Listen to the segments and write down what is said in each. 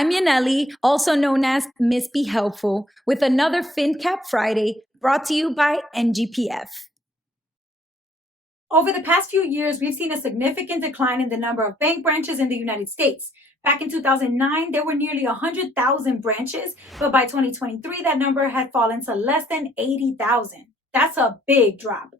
I'm Yaneli, also known as Miss Be Helpful, with another FinCap Friday brought to you by NGPF. Over the past few years, we've seen a significant decline in the number of bank branches in the United States. Back in 2009, there were nearly 100,000 branches, but by 2023, that number had fallen to less than 80,000. That's a big drop.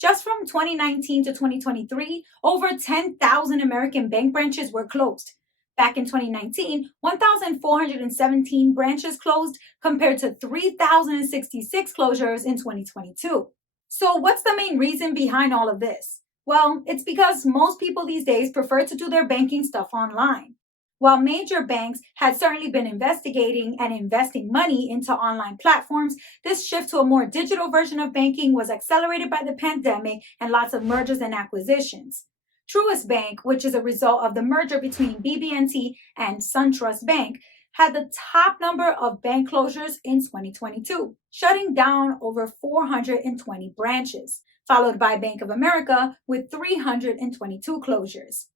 Just from 2019 to 2023, over 10,000 American bank branches were closed. Back in 2019, 1,417 branches closed compared to 3,066 closures in 2022. So, what's the main reason behind all of this? Well, it's because most people these days prefer to do their banking stuff online. While major banks had certainly been investigating and investing money into online platforms, this shift to a more digital version of banking was accelerated by the pandemic and lots of mergers and acquisitions. Truist Bank, which is a result of the merger between BB&T and SunTrust Bank, had the top number of bank closures in 2022, shutting down over 420 branches, followed by Bank of America with 322 closures.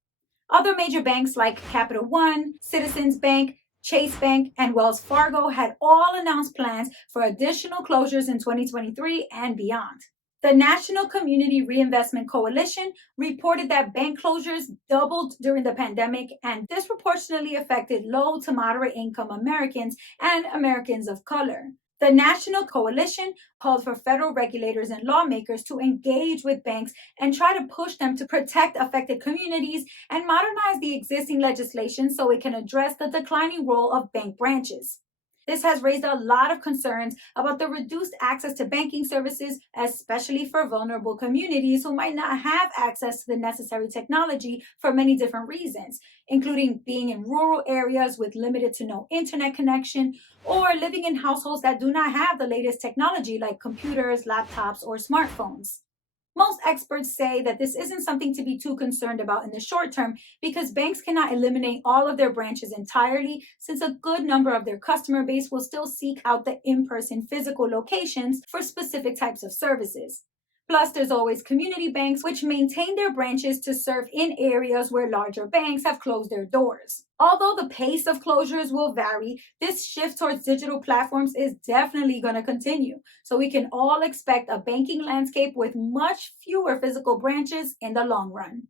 Other major banks like Capital One, Citizens Bank, Chase Bank, and Wells Fargo had all announced plans for additional closures in 2023 and beyond. The National Community Reinvestment Coalition reported that bank closures doubled during the pandemic and disproportionately affected low to moderate income Americans and Americans of color. The National Coalition called for federal regulators and lawmakers to engage with banks and try to push them to protect affected communities and modernize the existing legislation so it can address the declining role of bank branches. This has raised a lot of concerns about the reduced access to banking services, especially for vulnerable communities who might not have access to the necessary technology for many different reasons, including being in rural areas with limited to no internet connection, or living in households that do not have the latest technology like computers, laptops, or smartphones. Most experts say that this isn't something to be too concerned about in the short term because banks cannot eliminate all of their branches entirely, since a good number of their customer base will still seek out the in-person physical locations for specific types of services. Plus, there's always community banks which maintain their branches to serve in areas where larger banks have closed their doors. Although the pace of closures will vary, this shift towards digital platforms is definitely going to continue. So we can all expect a banking landscape with much fewer physical branches in the long run.